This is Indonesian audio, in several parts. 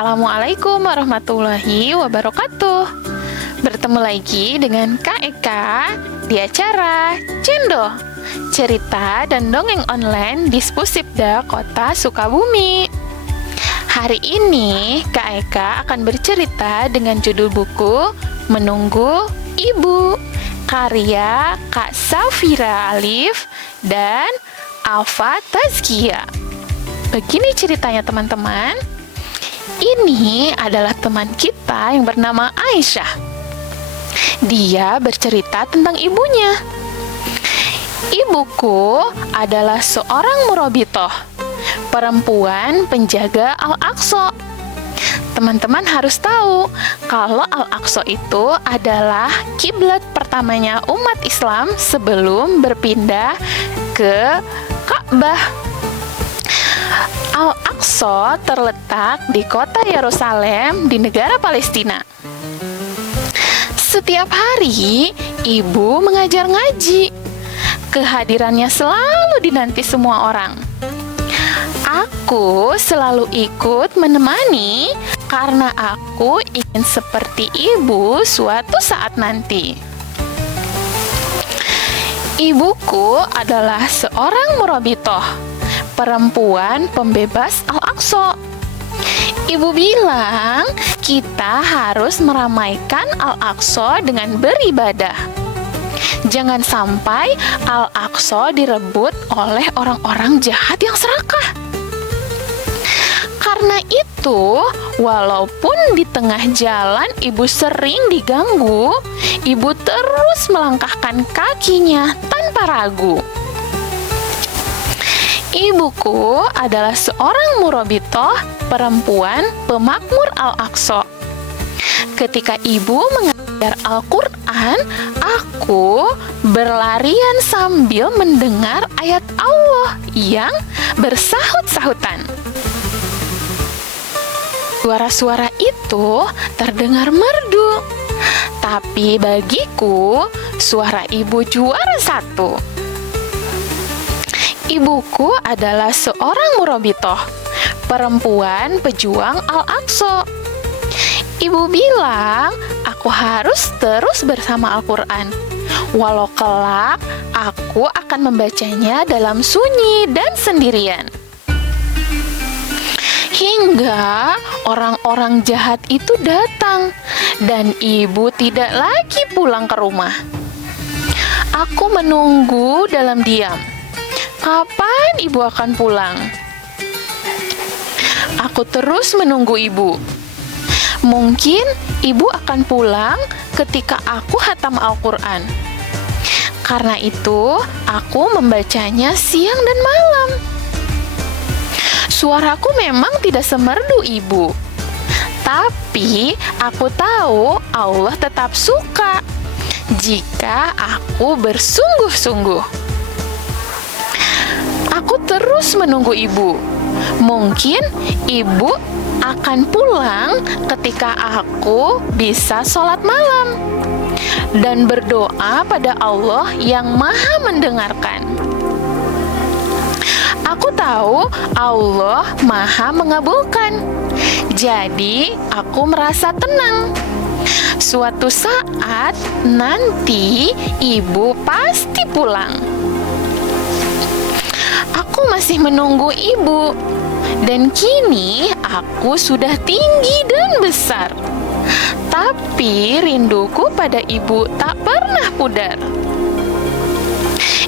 Assalamualaikum warahmatullahi wabarakatuh. Bertemu lagi dengan Kak Eka di acara Cendo, cerita dan dongeng online di Pusipda Kota Sukabumi. Hari ini Kak Eka akan bercerita dengan judul buku Menunggu Ibu, karya Kak Safira Alif dan Alfa Tazkia. Begini ceritanya teman-teman. Ini adalah teman kita yang bernama Aisyah. Dia bercerita tentang ibunya. Ibuku adalah seorang murabitoh, perempuan penjaga Al-Aqsa. Teman-teman harus tahu kalau Al-Aqsa itu adalah kiblat pertamanya umat Islam sebelum berpindah ke Ka'bah. Al-Aqsa terletak di kota Yerusalem di negara Palestina. Setiap hari, ibu mengajar ngaji. Kehadirannya selalu dinanti semua orang. Aku selalu ikut menemani karena aku ingin seperti ibu suatu saat nanti. Ibuku adalah seorang murabitoh, perempuan pembebas Al-Aqsa. Ibu bilang kita harus meramaikan Al-Aqsa dengan beribadah. Jangan sampai Al-Aqsa direbut oleh orang-orang jahat yang serakah. Karena itu, walaupun di tengah jalan ibu sering diganggu, ibu terus melangkahkan kakinya tanpa ragu. Ibuku adalah seorang murabitoh, perempuan pemakmur Al-Aqsa. Ketika ibu mengajar Al-Quran, aku berlarian sambil mendengar ayat Allah yang bersahut-sahutan. Suara-suara itu terdengar merdu, tapi bagiku suara ibu juara satu. Ibuku adalah seorang murabitoh, perempuan pejuang Al-Aqsa. Ibu bilang, aku harus terus bersama Al-Quran. Walau kelak, aku akan membacanya dalam sunyi dan sendirian. Hingga orang-orang jahat itu datang, dan ibu tidak lagi pulang ke rumah. Aku menunggu dalam diam. Kapan ibu akan pulang? Aku terus menunggu ibu. Mungkin ibu akan pulang ketika aku khatam Al-Quran. Karena itu, aku membacanya siang dan malam. Suaraku memang tidak semerdu ibu. Tapi aku tahu Allah tetap suka jika aku bersungguh-sungguh. Aku terus menunggu ibu. Mungkin ibu akan pulang ketika aku bisa sholat malam dan berdoa pada Allah yang Maha mendengarkan. Aku tahu Allah Maha mengabulkan. Jadi aku merasa tenang. Suatu saat nanti ibu pasti pulang. Aku masih menunggu ibu, dan kini aku sudah tinggi dan besar. Tapi rinduku pada ibu tak pernah pudar.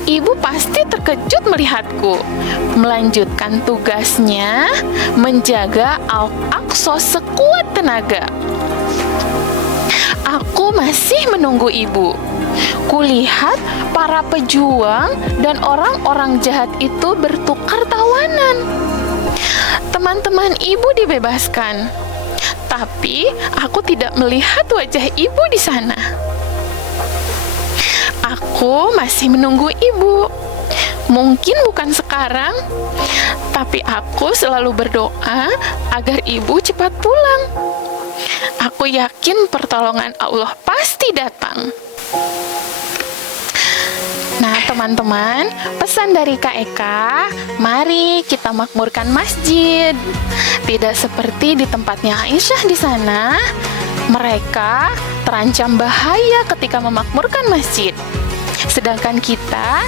Ibu pasti terkejut melihatku melanjutkan tugasnya menjaga Al-Aqsa sekuat tenaga. Aku masih menunggu ibu. Kulihat para pejuang dan orang-orang jahat itu bertukar tawanan. Teman-teman ibu dibebaskan, tapi aku tidak melihat wajah ibu di sana. Aku masih menunggu ibu. Mungkin bukan sekarang, tapi aku selalu berdoa agar ibu cepat pulang. Aku yakin pertolongan Allah pasti datang. Nah, Teman-teman, pesan dari Kak Eka, mari kita makmurkan masjid. Tidak seperti di tempatnya Aisyah di sana, mereka terancam bahaya ketika memakmurkan masjid. Sedangkan kita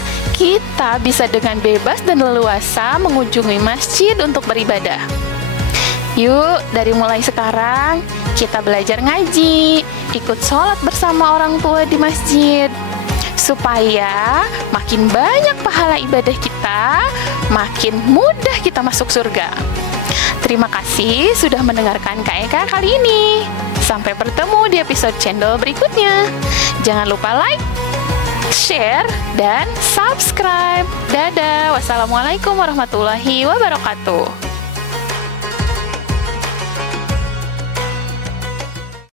bisa dengan bebas dan leluasa mengunjungi masjid untuk beribadah. Yuk, dari mulai sekarang kita belajar ngaji, ikut sholat bersama orang tua di masjid, supaya makin banyak pahala ibadah kita, makin mudah kita masuk surga. Terima kasih sudah mendengarkan Kak Eka kali ini. Sampai bertemu di episode Cendol berikutnya. Jangan lupa like, share, dan subscribe. Dadah. Wassalamualaikum warahmatullahi wabarakatuh.